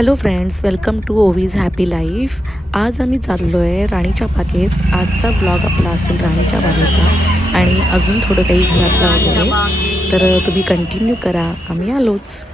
Hello friends welcome to Ovi's happy life आज आम्ही चाललो आहे राणीच्या बागेत. आजचा ब्लॉग आपला असेल राणीच्या बागेचा. आणि अजून थोडं काही घरातलं वगैरे तर तुम्ही कंटिन्यू करा. आम्ही आलोच.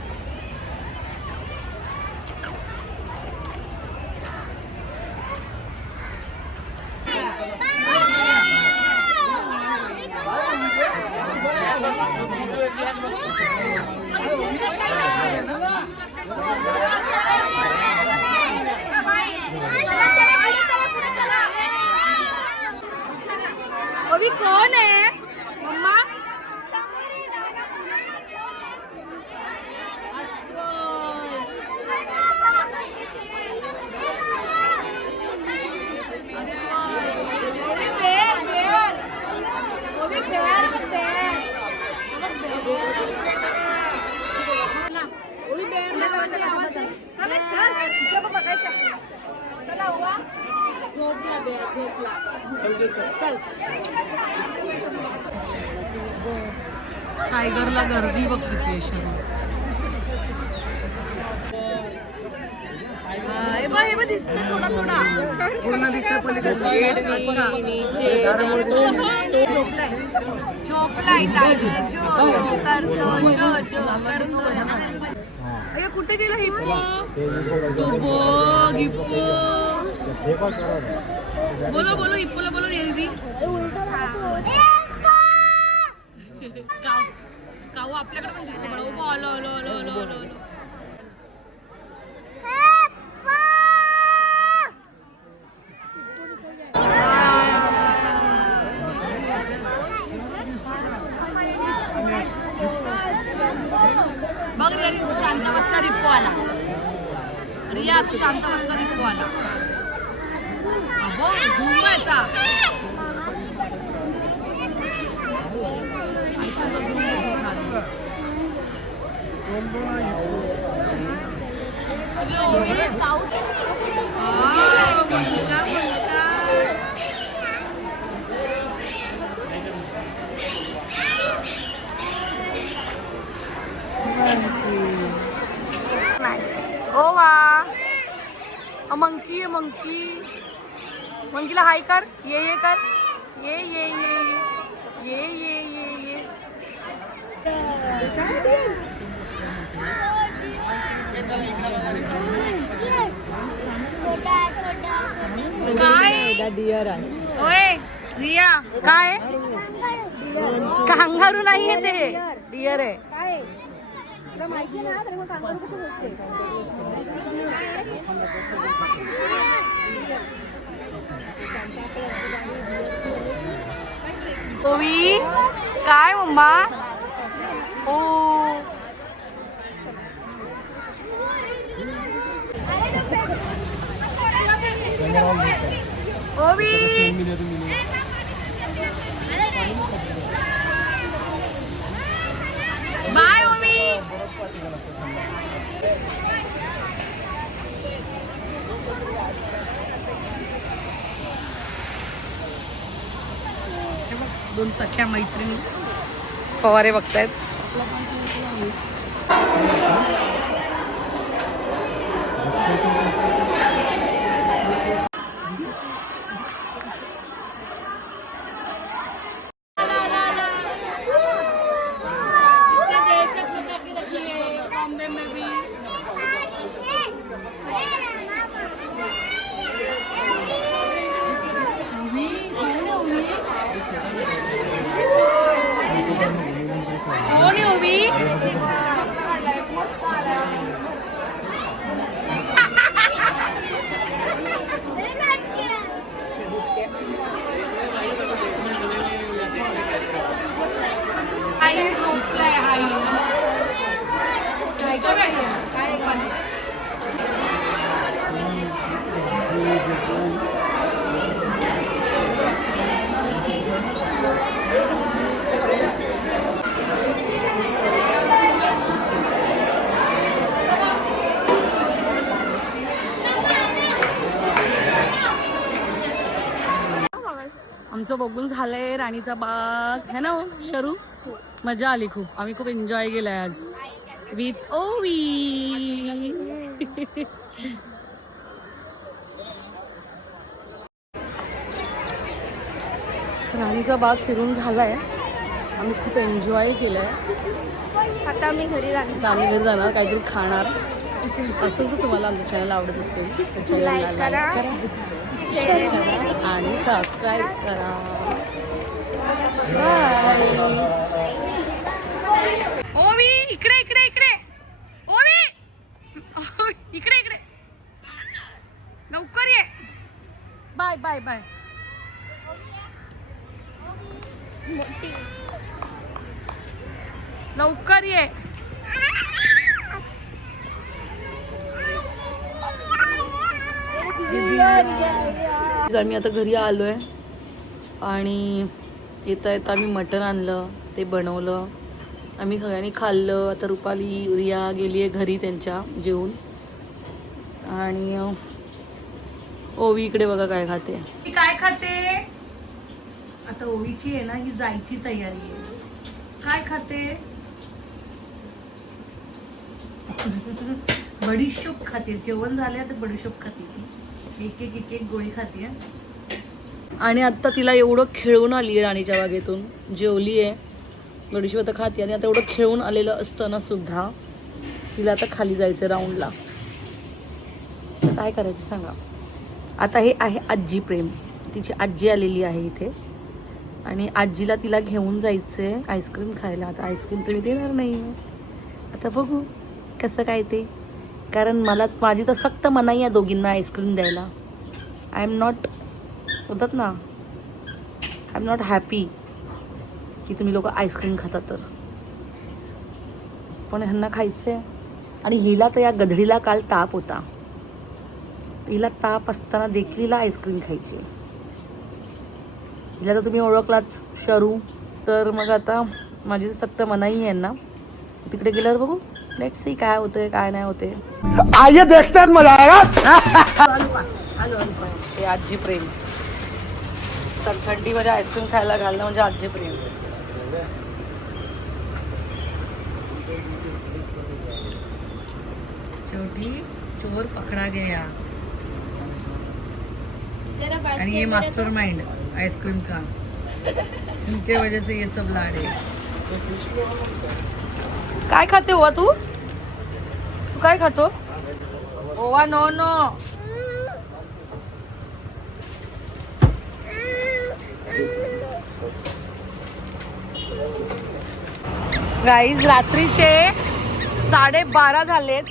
टायगरला गर्दी बघ किती दिसतं थोडा थोडा. पूर्ण दिसतं पलीकडे. अरे कुठे गेला हिप्पो? टुबो हिप्पो बोलो बोलो हिप्पोला बोलो रेल्वी काऊ काऊ आपल्याकडे पण दिसतो ओलो ओलो ओलो ओलो ओलो मग आलो आलो रे तू शांत बसला रिप्पो आला. रिया तू शांत बसला रिप्पो आला. बघ झुंबायचा ओ वा. A monkey monkey. मंकीला हाय कर. ये ये कर. ये ये ये ये ये ये ये. काय? ओय रिया. काय? कांगारू. नाही ते. डिअर आहे. ओवी काय मम्मा ओ ओवी बाय ओवी दोन सख्या मैत्रिणी. फवारे बघतायत बॉम्बे में भी कोण आहे उभी आई झोपलाय आई काय करायला काय आमचं बघून झालंय राणीचा बाग. है ना हो, शरू? मजा आली खूप. आम्ही खूप एन्जॉय केलाय आज. विथ ओवी राणीचा बाग फिरून झालाय. आम्ही खूप एन्जॉय केलंय. आता मी घरी जाणार. आता आम्ही घरी जाणार काहीतरी खाणार. असंच जर तुम्हाला आमचं चॅनल आवडत असेल लाईक करा. करा शेअर करा आणि सबस्क्राईब करा. ओवी इकडे इकडे इकडे. ओवी ओवी, इकडे इकडे. लवकर ये. बाय बाय बाय लवकर ये. आम्ही आता घरी आलो आहे आणि येता येता आम्ही मटण आणलं ते बनवलं. आम्ही सगळ्यांनी खाल्लं. आता रुपाली रिया गेली आहे घरी त्यांच्या जेवून. आणि ओवी इकडे बघा काय खाते. काय खाते? आता ओवीची आहे ना ही जायची तयारी आहे. काय खाते? बडीशोप खाते. जेवण झाले तर बडीशोप खाते ती. एक एक एक एक गोळी खाते आणि आत्ता तिला एवढं खेळून आली आहे राणीच्या बागेतून. जेवली आहे. बडीशोप आता खाते आणि आता एवढं खेळून आलेलं असताना सुद्धा तिला आता खाली जायचं राऊंडला तर काय करायचं सांगा? आता हे आहे आजी प्रेम. तिची आजी आलेली आहे इथे. आणि आजीला तिला घेऊन जायचं आहे आईस्क्रीम खायला. आता आईस्क्रीम तर मी देणार नाही आता बघू कसं काय ते. कारण मला माझी तर सक्त मनाई आहे दोघींना आईस्क्रीम द्यायला. आय एम नॉट होतात ना? आय एम नॉट हॅपी की तुम्ही लोक आईस्क्रीम खाता तर. पण ह्यांना खायचं आहे आणि हिला तर या गधडीला काल ताप होता. हिला ताप असताना देखील हिला आईस्क्रीम खायची हिला तर तुम्ही ओळखलाच. शरू तर मग आता माझी सक्त मनाई आहे ना तिकडे गेल्यावर बघू. लेट सी काय होतंय काय नाही होते आइए देखते हैं मजा आएगा. ते आजी प्रेम. सर थंडीमध्ये आईस्क्रीम खायला घालणं म्हणजे आजी प्रेम. शेवटी चोर पकडा गया. आणि ये मास्टर माइंड आइसक्रीम का इनके वजह से ये सब लाडे. काय खाते हो तू? तू काय खातो? ओवा नो नो. गाईज रात्रीचे साडेबारा झालेत.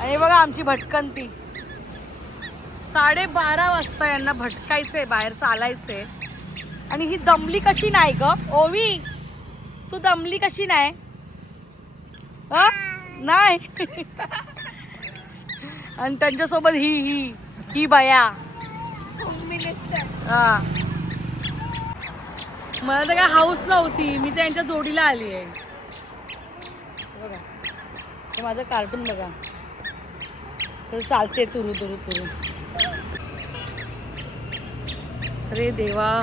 आणि बघा आमची भटकंती. साडेबारा वाजता यांना भटकायचंय बाहेर चालायचंय. आणि ही दमली कशी नाही ग? ओवी! तू दमली कशी नाही? नाही? आणि त्यांच्यासोबत ही ही ही बया. हा. मला तर काय हाऊस नव्हती. मी त्यांच्या जोडीला आली आहे. बघा. हे माझं कार्टून बघा. तर चालते तुरु तुरु तुरु. अरे देवा.